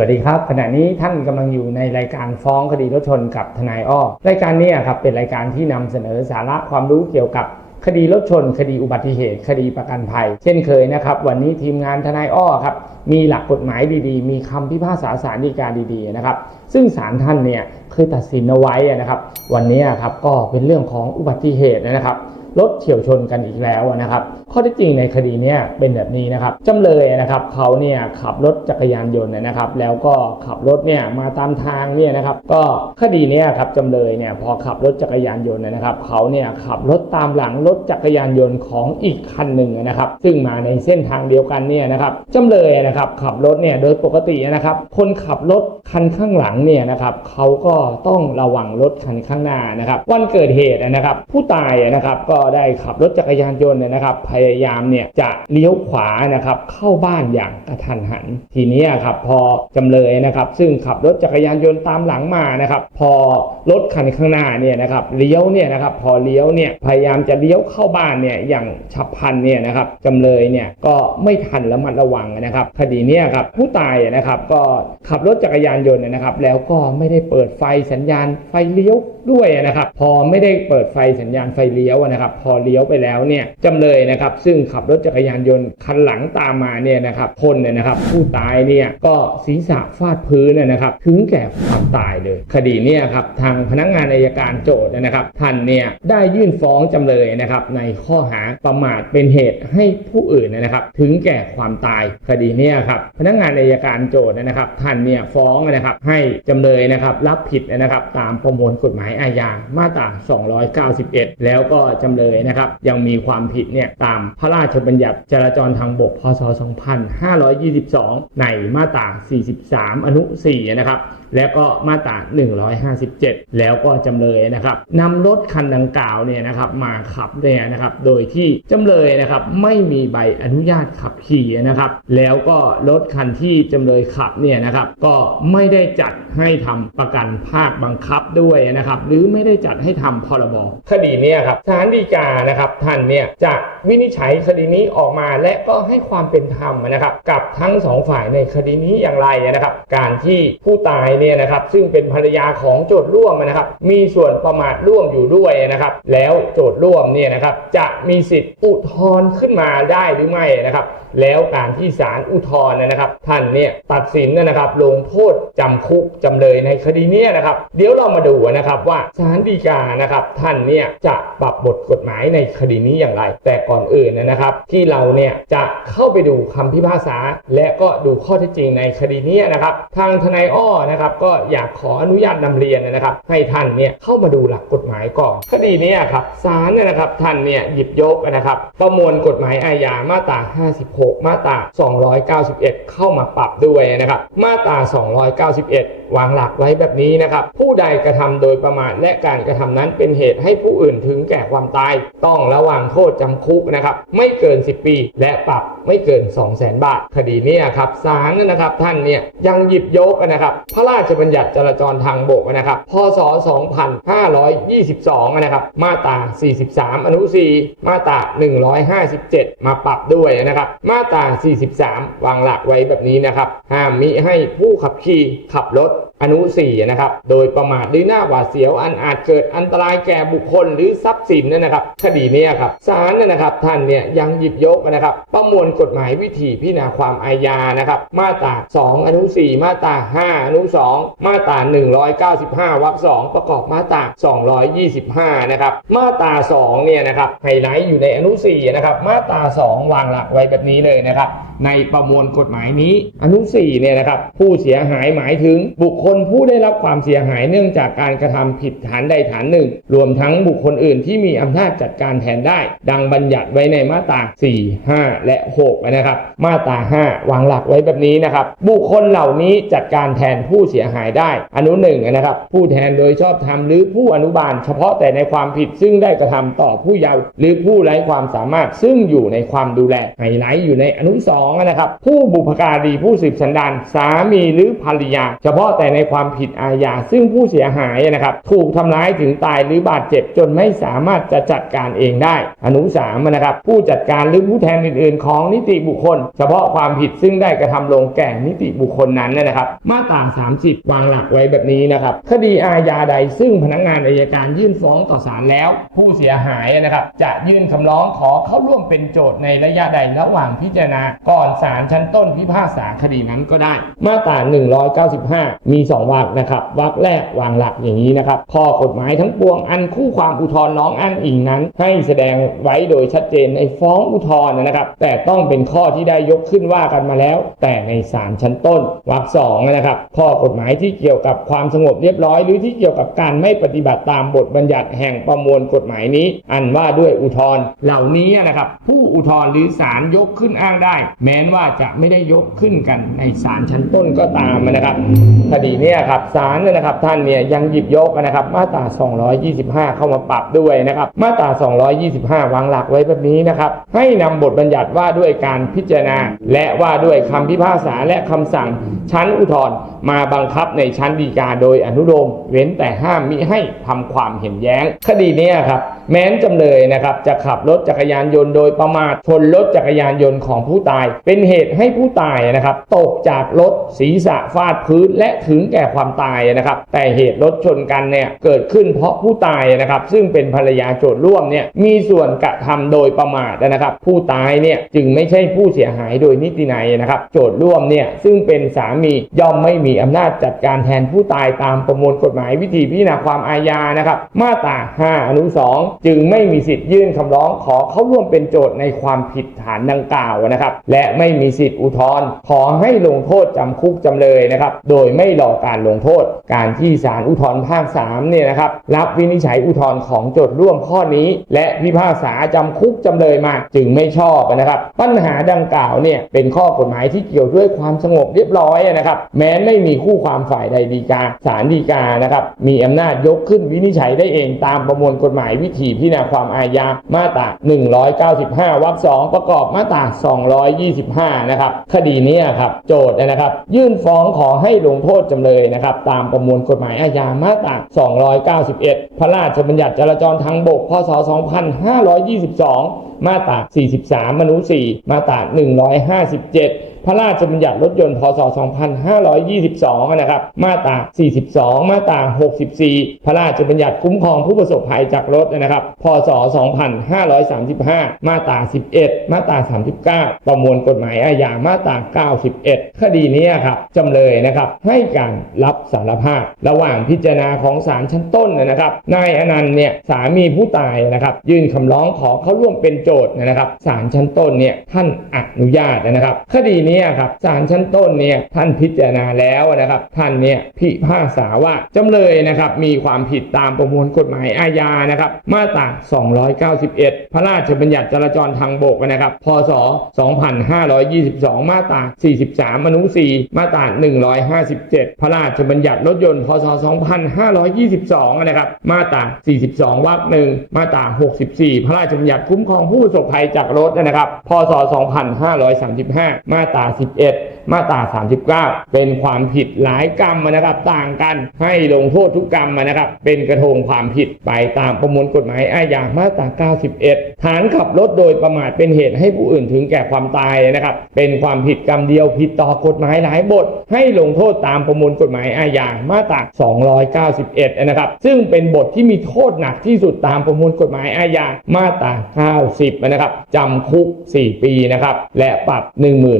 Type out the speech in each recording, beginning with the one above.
วัสดีครับ ขณะนี้ท่านกำลังอยู่ในรายการฟ้องคดีรถชนกับทนายอ้อรายการนี้ครับเป็นรายการที่นำเสนอสาระความรู้เกี่ยวกับคดีรถชน คดีอุบัติเหตุ คดีประกันภัย เช่นเคยนะครับ วันนี้ทีมงานทนายอ้อครับมีหลักกฎหมายดีๆ มีคำพิพากษาสารดีกาดีๆนะครับ ซึ่งศาลท่านเนี่ยเคยตัดสินเอาไว้นะครับ วันนี้ครับก็เป็นเรื่องของอุบัติเหตุนะครับ รถเฉียวชนกันอีกแล้วนะครับ ข้อที่จริงในคดีนี้เป็นแบบนี้นะครับจำเลยนะครับเขาเนี่ยขับรถจักรยานยนต์นะครับ แล้วก็ขับรถเนี่ยมาตามทางเนี่ยนะครับ ก็คดีนี้ครับจำเลยเนี่ยพอขับรถจักรยานยนต์นะครับ เขาเนี่ยขับรถตามหลังรถจักรยานยนต์ของอีกคันหนึ่งนะครับ ซึ่งมาในเส้นทางเดียวกันเนี่ยนะครับจำเลยนะครับขับรถเนี่ยโดยปกตินะครับ คนขับรถคันข้างหลังเนี่ยนะครับเขาก็ต้องระวังรถคันข้างหน้านะครับ วันเกิดเหตุนะครับ ผู้ตายนะครับก็ได้ขับรถจักรยานยนต์นะครับ พยายามเนี่ยจะเลี้ยวขวานะครับเข้าบ้านอย่างกระทันหัน ทีนี้ครับพอจำเลยนะครับ ซึ่งขับรถจักรยานยนต์ตามหลังมานะครับ พอรถคันข้างหน้าเนี่ยนะครับเลี้ยวเนี่ยนะครับพอเลี้ยวเนี่ยพยายามจะเลี้ยวเข้าบ้านเนี่ยอย่างฉับพลันเนี่ยนะครับจำเลยเนี่ยก็ไม่ทันระมัดระวังนะครับ คดีนี้ครับผู้ตายนะครับก็ขับรถจักรยานยนต์นะครับ แล้วก็ไม่ได้เปิดไฟสัญญาณไฟเลี้ยว ด้วยนะครับ พอไม่ได้เปิดไฟสัญญาณไฟเลี้ยวนะครับ พอเลี้ยวไปแล้วเนี่ยจำเลยนะครับ ซึ่งขับรถจักรยานยนต์คันหลังตามมาเนี่ยนะครับคนเนี่ยนะครับ ผู้ตายเนี่ยก็ศีรษะฟาดพื้นนะครับ ถึงแก่ความตายเลย คดีเนี่ยครับทางพนักงานอายการโจทย์นะครับท่านเนี่ยได้ยื่นฟ้องจำเลยนะครับ ในข้อหาประมาทเป็นเหตุให้ผู้อื่นนะครับ ถึงแก่ความตายคดีเนี่ยครับพนักงานอายการโจทย์นะครับ ท่านเนี่ยฟ้องนะครับให้จำเลยนะครับรับผิดนะครับตามประมวลกฎหมายอาญามาตรา 291 แล้วก็จำเลยนะครับ ยังมีความผิดเนี่ยตามพระราชบัญญัติจราจรทางบกพศ 2522 ในมาตรา 43 อนุ 4 นะครับ แล้วก็มาตรา 157 แล้วก็จำเลยนะครับนำรถคันดังกล่าวเนี่ยนะครับมาขับเนี่ยนะครับโดยที่จำเลยนะครับไม่มีใบอนุญาตขับขี่นะครับแล้วก็รถคันที่จำเลยขับเนี่ยนะครับก็ไม่ได้จัดให้ทำประกันภาคบังคับด้วยนะครับหรือไม่ได้จัดให้ทำพรบคดีนี้ครับศาลฎีกานะครับท่านเนี่ยจะวินิจฉัยคดีนี้ออกมาและก็ให้ความเป็นธรรมนะครับกับทั้งสองฝ่ายในคดีนี้อย่างไรนะครับการที่ผู้ตายเนี่ยนะครับซึ่งเป็นภรรยาของโจทย์ร่วมนะครับมีส่วนประมาทร่วมอยู่ด้วยนะครับ แล้วโจทย์ร่วมเนี่ยนะครับจะมีสิทธิ์อุทธรณ์ขึ้นมาได้หรือไม่นะครับ แล้วการที่ศาลอุทธรณ์นะครับ ท่านเนี่ยตัดสินนะครับลงโทษจำคุกจำเลยในคดีนี้นะครับ เดี๋ยวเรามาดูนะครับว่าศาลฎีกานะครับ ท่านเนี่ยจะปรับบทกฎหมายในคดีนี้อย่างไร แต่ก่อนอื่นนะครับ ที่เราเนี่ยจะเข้าไปดูคำพิพากษา และก็ดูข้อเท็จจริงในคดีนี้นะครับ ทางทนายอ้อนะครับก็อยากขออนุญาตนำเรียนนะครับ ให้ท่านเนี่ยเข้ามาดูหลักกฎหมายก่อนคดีนี้ครับศาลเนี่ยนะครับท่านเนี่ยหยิบยกนะครับ ประมวลกฎหมายอาญามาตรา 56 มาตรา 291 เข้ามาปรับด้วยนะครับ มาตรา 291 วางหลักไว้แบบนี้นะครับ ผู้ใดกระทำโดยประมาทและการกระทำนั้นเป็นเหตุให้ผู้อื่นถึงแก่ความตาย ต้องระวังโทษจำคุกนะครับ ไม่เกิน 10 ปี และปรับไม่เกิน 2 0 0 0 0 0 บาท คดีนี้ครับศาลนะครับท่านเนี่ยยังหยิบยกนะครับพระราชบัญญัติจราจรทางบกนะครับ พศ 2522 นะครับ มาตรา 43 อนุ 4 มาตรา 157 มาปรับด้วยนะครับ มาตรา 43 วางหลักไว้แบบนี้นะครับ ห้ามมิให้ผู้ขับขี่ขับรถ อนุ4นะครับ โดยประมาทหรือหน้าหวาดเสียวอันอาจเกิดอันตรายแก่บุคคลหรือทรัพย์สินเนี่ยนะครับ คดีนี้ครับศาลเนี่ยนะครับท่านเนี่ยยังหยิบยกนะครับ ประมวลกฎหมายวิธีพิจารณาความอาญานะครับ มาตรา 2 อนุ 4 มาตรา 5 อนุ 2 มาตรา 195 วรรค 2 ประกอบมาตรา 225 นะครับ มาตรา 2 เนี่ยนะครับไฮไลท์อยู่ในอนุ4นะครับ มาตรา 2 วางหลักไว้แบบนี้เลยนะครับ ในประมวลกฎหมายนี้ อนุ4เนี่ยนะครับ ผู้เสียหายหมายถึงบุคคลผู้ได้รับความเสียหายเนื่องจากการกระทำผิดฐานใดฐานหนึ่ง รวมทั้งบุคคลอื่นที่มีอำนาจจัดการแทนได้ ดังบัญญัติไว้ในมาตรา 4 5 และ6นะครับ มาตรา 5 วางหลักไว้แบบนี้นะครับ บุคคลเหล่านี้จัดการแทนผู้เสียหายได้ อนุหนึ่งนะครับ ผู้แทนโดยชอบธรรมหรือผู้อนุบาล เฉพาะแต่ในความผิดซึ่งได้กระทำต่อผู้เยาว์หรือผู้ไร้ความสามารถซึ่งอยู่ในความดูแลไฮไลท์อยู่ในอนุสองนะครับ ผู้บุพการีผู้สืบสันดานสามีหรือภรรยา เฉพาะแต่ในความผิดอาญาซึ่งผู้เสียหายนะครับถูกทำร้ายถึงตายหรือบาดเจ็บจนไม่สามารถจะจัดการเองได้ อนุสามนะครับผู้จัดการหรือผู้แทนอื่นๆ ของนิติบุคคล เฉพาะความผิดซึ่งได้กระทำลงแก่นิติบุคคลนั้นนะครับ มาตรา 30 วางหลักไว้แบบนี้นะครับคดีอาญาใดซึ่งพนักงานอายการยื่นฟ้องต่อศาลแล้ว ผู้เสียหายนะครับ จะยื่นคำร้องขอเข้าร่วมเป็นโจทย์ในระยะใดระหว่างพิจารณา ก่อนศาลชั้นต้นพิพากษาคดีนั้นก็ได้ มาตรา 195 มี2วรรคนะครับวรรคแรกวางหลักอย่างนี้นะครับข้อกฎหมายทั้งปวงอันคู่ความอุทธรณ์น้องอ้างอิงนั้น ให้แสดงไว้โดยชัดเจนในฟ้องอุทธรณ์นะครับ แต่ต้องเป็นข้อที่ได้ยกขึ้นว่ากันมาแล้ว แต่ในศาลชั้นต้นวรรคสองนะครับข้อกฎหมายที่เกี่ยวกับความสงบเรียบร้อย หรือที่เกี่ยวกับการไม่ปฏิบัติตามบทบัญญัติแห่งประมวลกฎหมายนี้ อันว่าด้วยอุทธรณ์เหล่านี้นะครับ ผู้อุทธรณ์หรือศาลยกขึ้นอ้างได้ แม้นว่าจะไม่ได้ยกขึ้นกันในศาลชั้นต้นก็ตามนะครับคดีเนี้ครับศาลเนี่ยนะครับท่านเนี่ยยังหยิบยกนะครับมาตรา 225 เข้ามาปรับด้วยนะครับมาตรา 225 วางหลักไว้แบบนี้นะครับให้นำบทบัญญัติว่าด้วยการพิจารณา และว่าด้วยคำพิพากษาและคำสั่งชั้นอุทธรณ์มาบังคับในชั้นฎีกาโดยอนุโลมเว้นแต่ห้ามมิให้ทำความเห็นแย้ง คดีนี้ครับแม้นจำเลยนะครับจะขับรถจักรยานยนต์โดยประมาทชนรถจักรยานยนต์ของผู้ตาย เป็นเหตุให้ผู้ตายนะครับตกจากรถศีรษะฟาดพื้นและถึงแก่ความตายนะครับ แต่เหตุรถชนกันเนี่ยเกิดขึ้นเพราะผู้ตายนะครับ ซึ่งเป็นภรรยาโจทย์ร่วมเนี่ยมีส่วนกระทำโดยประมาทนะครับ ผู้ตายเนี่ยจึงไม่ใช่ผู้เสียหายโดยนิตินัยนะครับ โจทย์ร่วมเนี่ยซึ่งเป็นสามีย่อมไม่มีอำนาจจัดการแทนผู้ตายตามประมวลกฎหมายวิธีพิจารณาความอาญานะครับ มาตรา 5 อนุ 2 จึงไม่มีสิทธิ์ยื่นคำร้องขอเข้าร่วมเป็นโจทย์ในความผิดฐานดังกล่าวนะครับ และไม่มีสิทธิ์อุทธรณ์ขอให้ลงโทษจำคุกจำเลยนะครับ โดยไม่รอการลงโทษ การที่ศาลอุทธรภาค3เนี่ยนะครับรับวินิจฉัยอุทธรของโจทย์ร่วมข้อนี้ และพิพากษาจำคุกจำเลยมาจึงไม่ชอบนะครับ ปัญหาดังกล่าวเนี่ยเป็นข้อกฎหมายที่เกี่ยวด้วยความสงบเรียบร้อยนะครับ แม้ไม่มีคู่ความฝ่ายใดดีกาศาลฎีกานะครับมีอำนาจยกขึ้นวินิจฉัยได้เองตามประมวลกฎหมายวิธีพิจารณาความอาญามาตรา195วรรค2ประกอบมาตรา225นะครับคดีนี้ครับโจทย์นะครับ ยื่นฟ้องขอให้ลงโทษจำำเลยนะครับตามประมวลกฎหมายอาญามาตรา 291 พระราชบัญญัติจราจรทางบก พศ 2522 มาตรา 43 มนุษย์4มาตรา 157 พระราชบัญญัติรถยนต์พศ 2522 นะครับ มาตรา 42 มาตรา 64 พระราชบัญญัติคุ้มครองผู้ประสบภัยจากรถนะครับ พศ 2535 มาตรา 11 มาตรา 39 ประมวลกฎหมายอาญา มาตรา 91 คดีนี้ครับจำเลยนะครับให้การรับสารภาพ ระหว่างพิจารณาของศาลชั้นต้นนะครับ นายอนันต์เนี่ยสามีผู้ตายนะครับ ยื่นคำร้องขอเข้าร่วมเป็นโจทย์นะครับศาลชั้นต้นเนี่ยท่านอนุญาตนะครับ คดีนี้ครับศาลชั้นต้นเนี่ยท่านพิจารณาแล้วนะครับท่านเนี่ยพิพากษาว่าจำเลยนะครับมีความผิดตามประมวลกฎหมายอาญานะครับมาตรา 291 พระราชบัญญัติจราจรทางบกนะครับ พศ 2522 มาตรา 43 อนุ 4 มาตรา 157 พระราชบัญญัติรถยนต์ พศ 2522 นะครับ มาตรา 42 วรรคหนึ่งมาตรา 64 พระราชบัญญัติคุ้มครองผู้ประสบภัยจากรถนะครับ พศ 2535 มาตราา11มาตรา 39 เป็นความผิดหลายกรรมนะครับต่างกันให้ลงโทษทุกกรรมนะครับ เป็นกระทงความผิดไปตามประมวลกฎหมายอาญามาตรา 91 ฐานขับรถโดยประมาทเป็นเหตุให้ผู้อื่นถึงแก่ความตายนะครับ เป็นความผิดกรรมเดียวผิดต่อกฎหมายหลายบท ให้ลงโทษตามประมวลกฎหมายอาญามาตรา 291 นะครับ ซึ่งเป็นบทที่มีโทษหนักที่สุดตามประมวลกฎหมายอาญามาตรา 90 นะครับจำคุก 4 ปีนะครับ และปรับ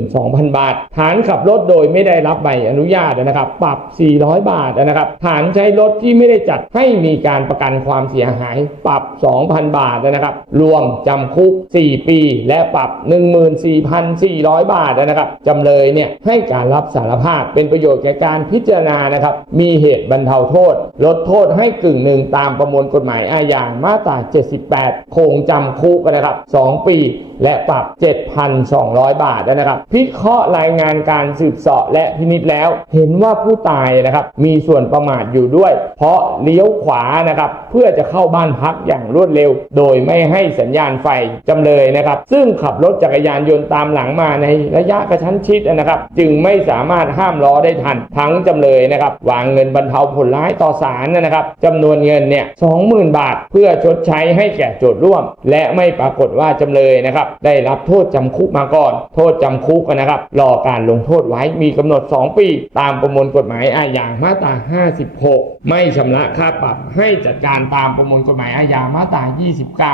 12,000 บาทฐานานขับรถโดยไม่ได้รับใบอนุญาตนะครับ ปรับ 400 บาทนะครับ ฐานใช้รถที่ไม่ได้จัดให้มีการประกันความเสียหาย ปรับ 2,000 บาทนะครับ รวมจำคุก 4 ปี และปรับ 14,400 บาทนะครับจำเลยเนี่ยให้การรับสารภาพเป็นประโยชน์แก่การพิจารณานะครับ มีเหตุบรรเทาโทษ ลดโทษให้กึ่งหนึ่งตามประมวลกฎหมายอาญามาตรา 78คงจำคุกนะครับ 2 ปี และปรับ 7,200 บาทนะครับ พิเคราะห์รายงานการสืบเสาะและพินิจแล้ว เห็นว่าผู้ตายนะครับมีส่วนประมาทอยู่ด้วย เพราะเลี้ยวขวานะครับเพื่อจะเข้าบ้านพักอย่างรวดเร็ว โดยไม่ให้สัญญาณไฟจำเลยนะครับ ซึ่งขับรถจักรยานยนต์ตามหลังมาในระยะกระชั้นชิดนะครับ จึงไม่สามารถห้ามล้อได้ทัน ทั้งจำเลยนะครับวางเงินบรรเทาผลร้ายต่อศาลนะครับจำนวนเงินเนี่ย20,000บาท เพื่อชดใช้ให้แก่โจทย์ร่วม และไม่ปรากฏว่าจำเลยนะครับได้รับโทษจำคุกมาก่อน โทษจำคุกนะครับรอการลลงโทษไว้มีกำหนด 2 ปี ตามประมวลกฎหมายอาญามาตรา 56ไม่ชำระค่าปรับให้จัดการตามประมวลกฎหมายอาญามาตรา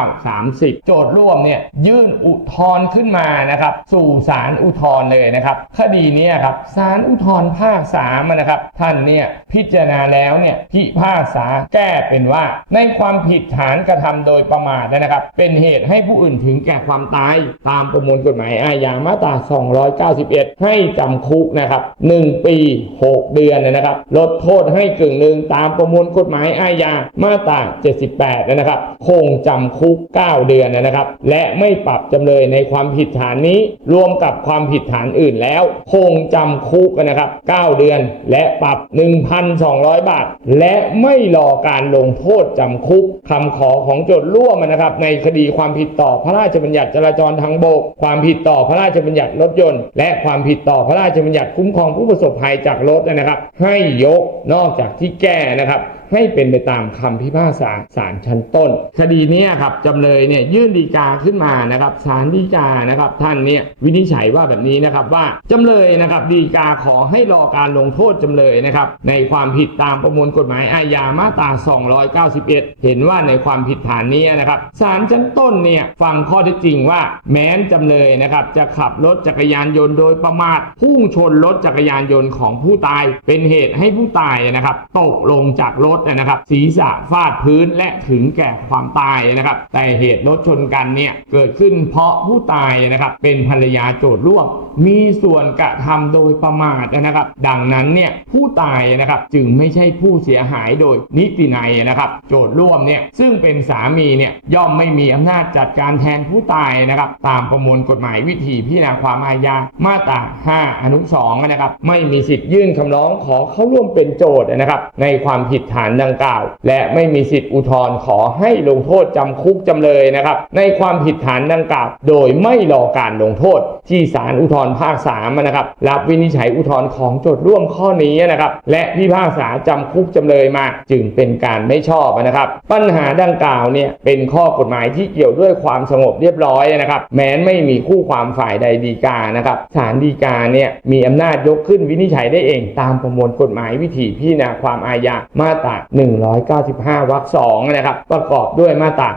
29 30 โจทย์ร่วมเนี่ยยื่นอุทธรณ์ขึ้นมานะครับ สู่ศาลอุทธรณ์เลยนะครับคดีนี้ครับศาลอุทธรณ์ภาค3นะครับ ท่านเนี่ยพิจารณาแล้วเนี่ยพิพากษาแก้เป็นว่า ในความผิดฐานกระทำโดยประมาทนะครับ เป็นเหตุให้ผู้อื่นถึงแก่ความตายตามประมวลกฎหมายอาญามาตรา 291 ให้จำคุกนะครับ 1 ปี 6 เดือนนะครับ ลดโทษให้กึ่งหนึ่งตามประมวลกฎหมายอาญามาตรา 78 นะครับ คงจำคุก 9 เดือนนะครับ และไม่ปรับจำเลยในความผิดฐานนี้ รวมกับความผิดฐานอื่นแล้ว คงจำคุกนะครับ 9 เดือน และปรับ 1,200 บาท และไม่รอการลงโทษจำคุกคำขอของโจทย์ร่วมนะครับ ในคดีความผิดต่อพระราชบัญญัติจราจรทางบก ความผิดต่อพระราชบัญญัติรถยนต์ และความผิดต่อพระราชบัญญัติคุ้มครองผู้ประสบภัยจากรถนะครับ ให้ยกนอกจากที่แก้นะครับให้เป็นไปตามคำพิพากษาศาลชั้นต้น คดีนี้ครับจำเลยเนี่ยยื่นฎีกาขึ้นมานะครับศาลฎีกานะครับท่านเนี่ยวินิจฉัยว่าแบบนี้นะครับว่าจำเลยนะครับฎีกาขอให้รอการลงโทษจำเลยนะครับในความผิดตามประมวลกฎหมายอาญามาตรา 291 เห็นว่าในความผิดฐานนี้นะครับศาลชั้นต้นเนี่ยฟังข้อเท็จจริงว่าแม้นจำเลยนะครับจะขับรถจักรยานยนต์โดยประมาทพุ่งชนรถจักรยานยนต์ของผู้ตาย เป็นเหตุให้ผู้ตายนะครับตกลงจากรถนะครับ ศีรษะฟาดพื้นและถึงแก่ความตายนะครับ แต่เหตุรถชนกันเนี่ยเกิดขึ้นเพราะผู้ตายนะครับ เป็นภรรยาโจทย์ร่วม มีส่วนกระทำโดยประมาทนะครับ ดังนั้นเนี่ยผู้ตายนะครับจึงไม่ใช่ผู้เสียหายโดยนิตินัยนะครับ โจทย์ร่วมเนี่ยซึ่งเป็นสามีเนี่ยย่อมไม่มีอำนาจจัดการแทนผู้ตายนะครับ ตามประมวลกฎหมายวิธีพิจารณาความอาญามาตรา5อนุ2นะครับ ไม่มีสิทธิ์ยื่นคำร้องขอเข้าร่วมเป็นโจทย์นะครับ ในความผิดฐานดังกล่าว และไม่มีสิทธิ์อุทธรณ์ขอให้ลงโทษจำคุกจำเลยนะครับ ในความผิดฐานดังกล่าว โดยไม่รอการลงโทษ ที่ศาลอุทธรณ์ภาค3นะครับรับวินิจฉัยอุทธรณ์ของโจทย์ร่วมข้อนี้นะครับ และพิพากษาจำคุกจำเลยมา จึงเป็นการไม่ชอบนะครับ ปัญหาดังกล่าวเนี่ยเป็นข้อกฎหมายที่เกี่ยวด้วยความสงบเรียบร้อยนะครับ แม้นไม่มีคู่ความฝ่ายใดดีกานะครับศาลฎีกาเนี่ยมีอำนาจยกขึ้นวินิจฉัยได้เอง ตามประมวลกฎหมายวิธีพิจารณาความอาญามาตรา195วรรค2นะครับประกอบด้วยมาตรา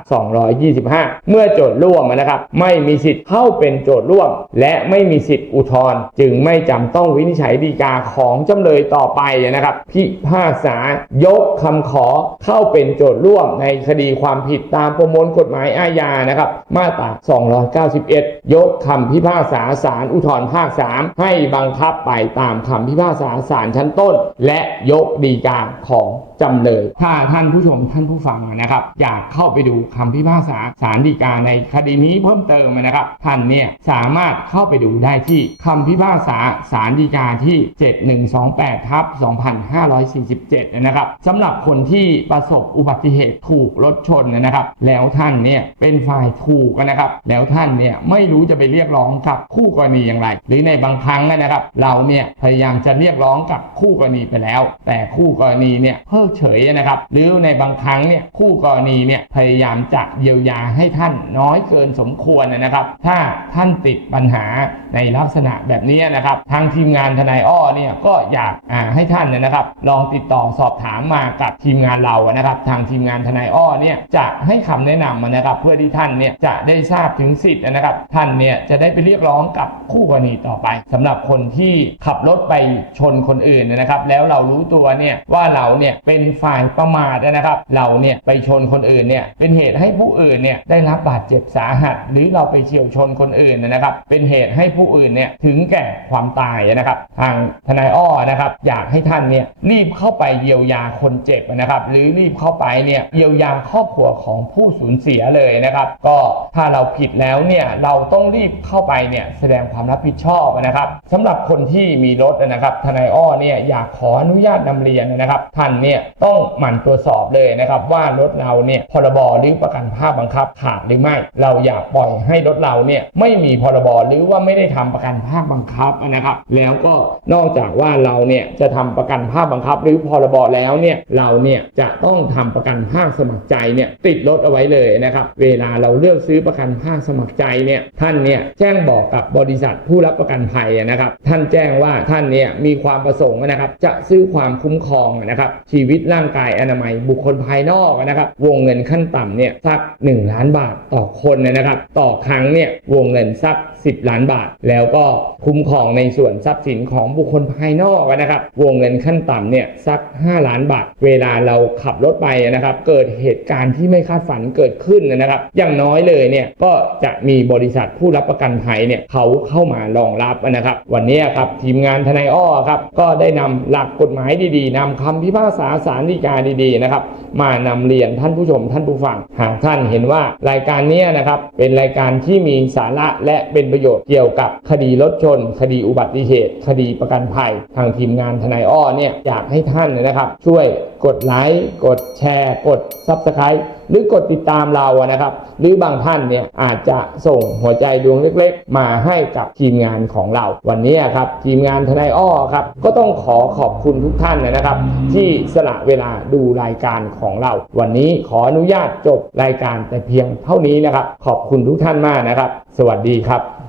225 เมื่อโจทย์ร่วมนะครับไม่มีสิทธิ์เข้าเป็นโจทย์ร่วม และไม่มีสิทธิ์อุทธรณ์จึงไม่จำต้องวินิจฉัยฎีกาของจำเลยต่อไปนะครับ พิพากษายกคำขอเข้าเป็นโจทย์ร่วมในคดีความผิดตามประมวลกฎหมายอาญานะครับมาตรา 291 ยกคำพิพากษาศาลอุทธรณ์ภาค 3 ให้บังคับไปตามคำพิพากษาศาลชั้นต้น และยกฎีกาของจำเลย ถ้าท่านผู้ชมท่านผู้ฟังนะครับ อยากเข้าไปดูคำพิพากษาศาลฎีกาในคดีนี้เพิ่มเติมนะครับ ท่านเนี่ยสามารถเข้าไปดูได้ที่คำพิพากษาศาลฎีกาที่ 7128ทับ2547 นะครับสำหรับคนที่ประสบอุบัติเหตุถูกรถชนนะครับ แล้วท่านเนี่ยเป็นฝ่ายถูกนะครับ แล้วท่านเนี่ยไม่รู้จะไปเรียกร้องกับคู่กรณีอย่างไร หรือในบางครั้งนะครับ เราเนี่ยพยายามจะเรียกร้องกับคู่กรณีไปแล้ว แต่คู่กรณีเนี่ยเพิกเฉยนะครับ หรือในบางครั้งเนี่ยคู่กรณีเนี่ยพยายามจะเยียวยาให้ท่านน้อยเกินสมควรนะครับ ถ้าท่านติดปัญหาในลักษณะแบบนี้นะครับ ทางทีมงานทนายอ้อเนี่ยก็อยากาให้ท่านเนยนะครับ ลองติดต่อสอบถามมากับทีมงานเรานะครับ ทางทีมงานทนายอ้อเนี่ยจะให้คำแนะนำนะครับ เพื่อที่ท่านเนี่ยจะได้ทราบถึงสิทธิ์นะครับ ท่านเนี่ยจะได้ไปเรียกร้องกับคู่กรณีต่อไปสำหรับคนที่ขับรถไปชนคนอื่นนะครับ แล้วเรารู้ตัวเนี่ยว่าเราเนี่ยเป็นฝ่ายประมาทนะครับ เราเนี่ยไปชนคนอื่นเนี่ยเป็นเหตุให้ผู้อื่นเนี่ยได้รับบาดเจ็บสาหัส หรือเราไปเฉียวชนคนอื่นนะครับ เป็นเหตุให้ผู้อื่นเนี่ยถึงแก่ความตายนะครับ ทางทนายอ้อนะครับอยากให้ท่านเนี่ยรีบเข้าไปเยียวยาคนเจ็บนะครับ หรือรีบเข้าไปเนี่ยเยียวยาครอบครัวของผู้สูญเสียเลยนะครับ ก็ถ้าเราผิดแล้วเนี่ยเราต้องรีบเข้าไปเนี่ยแสดงความรับผิดชอบนะครับสำหรับคนที่มีรถนะครับทนายอ้อเนี่ยอยากขออนุญาตนำเรียนนะครับ ท่านเนี่ยต้องหมั่นตรวจสอบเลยนะครับว่ารถเราเนี่ยพรบหรือประกันภาคบังคับขาดหรือไม่ เราอย่าปล่อยให้รถเราเนี่ยไม่มีพรบหรือว่าไม่ได้ทำประกันภาคบังคับนะครับ แล้วก็นอกจากว่าเราเนี่ยจะทำประกันภาคบังคับ หรือพรบแล้วเนี่ยเราเนี่ยจะต้องทำประกันภาคสมัครใจเนี่ยติดรถเอาไว้เลยนะครับ เวลาเราเลือกซื้อประกันภาคสมัครใจเนี่ยท่านเนี่ยแจ้งบอกกับบริษัทผู้รับประกันภัยนะครับ ท่านแจ้งว่าท่านเนี่ยมีความประสงค์นะครับ จะซื้อความคุ้มครองนะครับชีวิตร่างกายอนามัยบุคคลภายนอกนะครับ วงเงินขั้นต่ำเนี่ยสัก 1 ล้านบาทต่อคนนะครับ ต่อครั้งเนี่ยวงเงินสัก10 ล้านบาท แล้วก็คุ้มครองในส่วนทรัพย์สินของบุคคลภายนอกนะครับ วงเงินขั้นต่ำเนี่ยสัก 5 ล้านบาท เวลาเราขับรถไปนะครับ เกิดเหตุการณ์ที่ไม่คาดฝันเกิดขึ้นนะครับ อย่างน้อยเลยเนี่ยก็จะมีบริษัทผู้รับประกันภัยเนี่ยเขาเข้ามารองรับนะครับ วันนี้ครับทีมงานทนายอ้อครับก็ได้นำหลักกฎหมายดีๆนำคำพิพากษาศาลฎีกาดีๆนะครับมานำเรียนท่านผู้ชมท่านผู้ฟังหากท่านเห็นว่ารายการนี้นะครับเป็นรายการที่มีสาระและเป็นประโยชน์เกี่ยวกับคดีรถชน คดีอุบัติเหตุ คดีประกันภัย ทางทีมงานทนายอ้อเนี่ยอยากให้ท่านนยนะครับ ช่วยกดไลค์กดแชร์ กด Subscribe หรือกดติดตามเราอะนะครับ หรือบางท่านเนี่ยอาจจะส่งหัวใจดวงเล็กๆ มาให้กับทีมงานของเรา วันนี้ครับทีมงานทนายอ้อครับก็ต้องขอขอบคุณทุกท่านนะครับ ที่สละเวลาดูรายการของเรา วันนี้ขออนุญาตจบรายการแต่เพียงเท่านี้นะครับ ขอบคุณทุกท่านมากนะครับ สวัสดีครับ